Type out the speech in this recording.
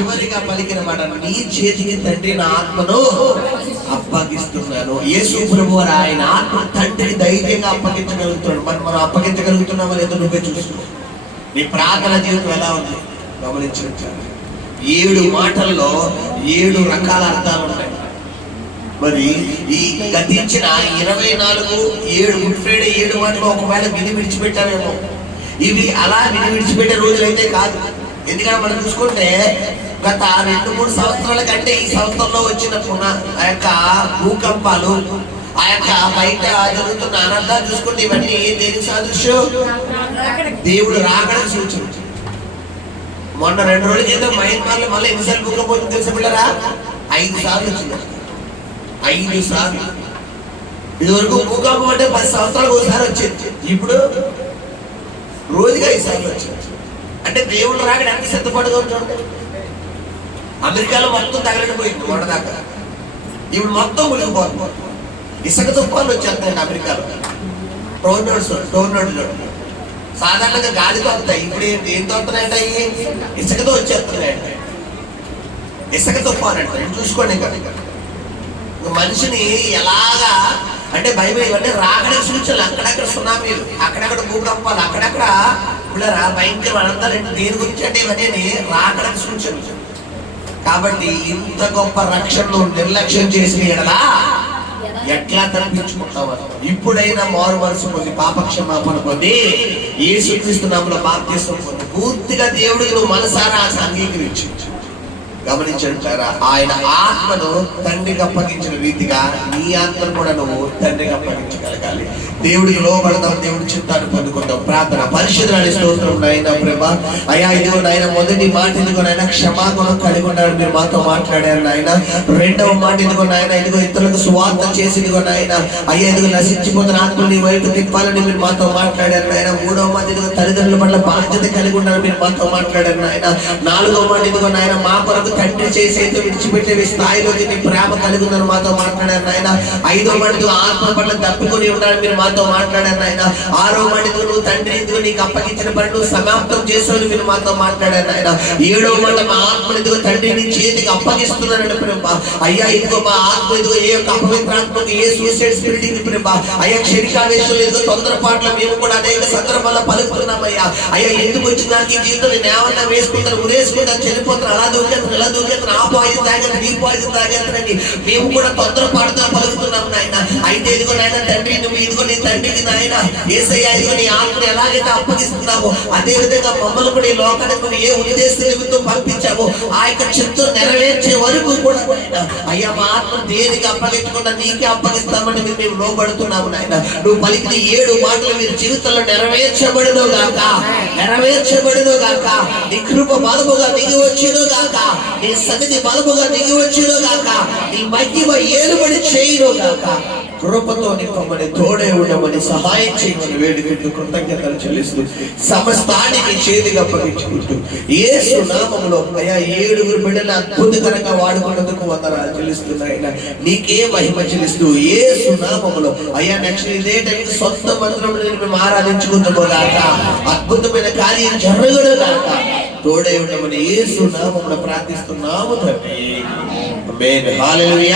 చివరిగా పలికిన మాట, నీ చేతికి తండ్రి నా ఆత్మను అప్పగిస్తున్నాను. యేసు ప్రభువారు ఆయన ఆత్మ తండ్రి ధైర్యంగా అప్పగించగలుగుతున్నాడు. మనం అప్పగించగలుగుతున్నామో లేదో నువ్వే చూసుకో. నీ ప్రార్థన జీవితం ఎలా ఉంది గమనించాలి. 7 మాటల్లో 7 రకాల అర్థాలు ఉన్నాయి. మరి ఈ గతించిన 24 గుడ్ ఫ్రైడే 7 మాటలు ఒకవేళ విని విడిచిపెట్టామేమో. ఇవి అలా విని విడిచిపెట్టే రోజులైతే కాదు. ఎందుకంటే మనం చూసుకుంటే గత 2-3 సంవత్సరాల కంటే ఈ సంవత్సరంలో వచ్చిన ఆ యొక్క భూకంపాలు, ఆ యొక్క బయట జరుగుతున్న అనర్థాలు చూసుకుంటే ఇవన్నీ దేనికి సాదృశ్యం? దేవుడు రాకడానికి సూచన. మొన్న 2 రోజుల క్రితం మయన్మార్లో మళ్ళీ ఎన్నిసార్లు భూకంపం వచ్చింది తెలుసా పిల్లరా? 5 సార్లు వచ్చింది. 5 సార్లు. ఇదివరకు భూకంపం అంటే 10 సంవత్సరాలకు ఒకసారి వచ్చేది. ఇప్పుడు రోజుగా 5 సార్లు వచ్చింది. అంటే దేవుడు రాకడానికి ఎంత సిద్ధపడుతూ ఉంటాడు. అమెరికాలో మొత్తం తగలడిపోయింది మొన్నదాకా. ఇప్పుడు మొత్తం మునిగిపోతుంది. ఇసుక తుఫాన్లు వచ్చేస్తాయండి అమెరికాలో. టోర్నడోలు సాధారణంగా గాలితో వస్తాయి. ఇప్పుడు ఏంతో వస్తున్నాయంట? ఇసుకతో వచ్చేస్తున్నాయంట. ఇసుక తుఫాన్ అంటే చూసుకోండి. ఇంకా మనిషిని ఎలాగా అంటే బైబిల్ ఇవన్నీ రాకడానికి సూచనలు. అక్కడక్కడ సునామీలు, అక్కడక్కడ భూకంపాలు, అక్కడక్కడ పిల్లరా భయంకర అనంతాలు. దేని గురించి అంటే ఇవన్నీ రాకడానికి సూచనలు. కాబట్టి ఇంత గొప్ప రక్షణను నిర్లక్ష్యం చేసిన ఎడలా ఎట్లా తప్పించుకుంటావు? ఇప్పుడైనా మారు మనసు పొంది పాపక్షమాపణ పొంది యేసుక్రీస్తు నామములో బాప్తిస్మం పొంది పూర్తిగా దేవుడికి నువ్వు మనసారా అంగీకరించు. గమనించారా? ఆయన ఆత్మను తండ్రికి అప్పగించిన రీతిగా నీ ఆత్మను కూడా నువ్వు తండ్రికి అప్పగించగలగాలి. దేవుడికి లోబడతాం, దేవుడి చిత్తాన్ని పొందుకుంటాం. ప్రార్థన. పరిశుద్ధుని స్తోత్రం నాయన ప్రభా. అయ్యా ఇదిగో నాయన మొదటి మాట ఇదిగో నాయన క్షమాగుణం కలిగి ఉన్నాడు, మీరు మాతో మాట్లాడారు నాయన. 2వ మాట ఇదిగో నాయన ఇదిగో ఇతరులకు సువార్త చేసి ఇదిగో నాయన అయ్యా ఇదిగో నశించిపోతున్న ఆత్మని నీ వైపు తిప్పాలని మీరు మాతో మాట్లాడారు నాయన. 3వ మాట ఇదిగో తల్లిదండ్రుల పట్ల బాధ్యత కలిగి ఉన్నారు, మీరు మాతో మాట్లాడారు నాయన. 4వ మాట ఇదిగో నాయన మా కొరకు తండ్రి చేసేది విడిచిపెట్టే స్థాయిలోకి నీ ప్రేమ కలిగి ఉందని మాతో మాట్లాడారు నాయన. 5వ మాట ఆత్మ పట్ల తప్పుకొని ఉన్నాడు, మీరు మాతో మాట్లాడారు నాయన. 6వ మాట నువ్వు తండ్రి ఇదిగో నీకు అప్పగించిన పని నువ్వు సమాప్తం చేసావు, మీరు మాతో మాట్లాడారు నాయన. 7వ మాట మా ఆత్మ ఇదిగో తండ్రి నీ చేతికి అప్పగిస్తున్నానండి ప్రభా. అయ్యా ఇదిగో మా ఆత్మ ఇదిగో ఏ యొక్క అపవిత్రాత్మకు ఏ సూసైడ్ స్పిరిట్ ఇది ప్రభా. అయ్యా క్షణికావేశంలో ఇదిగో తొందరపాట్లో మేము కూడా అనేక సందర్భాల్లో పలుకుతున్నామయ్యా. అయ్యా ఎందుకు వచ్చిన నాకు ఈ జీవితం నేను ఏమన్నా వేసుకుంటాను, ఉరేసుకుంటాను, చనిపోతాను, అలా దూకేస్తాను, ఇలా దూకేస్తాను, ఆ పాయిజన్ తాగేస్తాను, ఈ పాయిజన్ తాగేస్తానని మేము కూడా తొందరపాటుగా పలుకుతున్నాము నాయన. అయితే ఇదిగో నాయన తండ్రి నువ్వు ఇదిగో నీ తండ్రికి నాయన యేసయ్యా ఇదిగో నీ ఆత్మను ఎలాగైతే అప్పగిస్తున్నావో అదే విధంగా మమ్మల్ని కూడా ఈ లోకానికి నువ్వు ఏ ఉద్దేశ నిమిత్తం పంపించావో ఆ యొక్క చిత్తం నెరవేర్చే వరకు కూడా అయ్యా మా ఆత్మ దేనికి అప్పగించకుండా నీకే అప్పగిస్తామని మేము లోబడుతున్నాము నాయన. నువ్వు పలికిన 7 మాటలు మీరు జీవితంలో నెరవేర్చబడును గాక, నెరవేర్చబడును గాక. నీ కృప బలముగా దిగి వచ్చును గాక, నీ సన్నిధి బలముగా దిగి వచ్చును గాక, నీ మహిమ ఏలుబడి చేయును గాక. కృపతో నింపమని తోడే ఉండమని సహాయం చేయమని వేడుకుంటూ కృతజ్ఞతలు చెల్లిస్తూ సమస్తానికి చేతిగా అప్పగించుకుంటూ యేసు నామములో అయ్యా 7 బిడ్డలను అద్భుతకరంగా వాడుకున్నందుకు వందనాలు చెల్లిస్తున్నాయన. నీకే మహిమ చెల్లిస్తూ యేసు నామములో అయ్యా నెక్స్ట్ ఇదే టైం సొంత మంత్రములు మేము ఆరాధించుకుందాము గాక, అద్భుతమైన కార్యం జరగడు గాక. తోడే ఉండమని యేసు నామములో ప్రార్థిస్తున్నాము తండ్రి. ఆమేన్. హల్లెలూయా.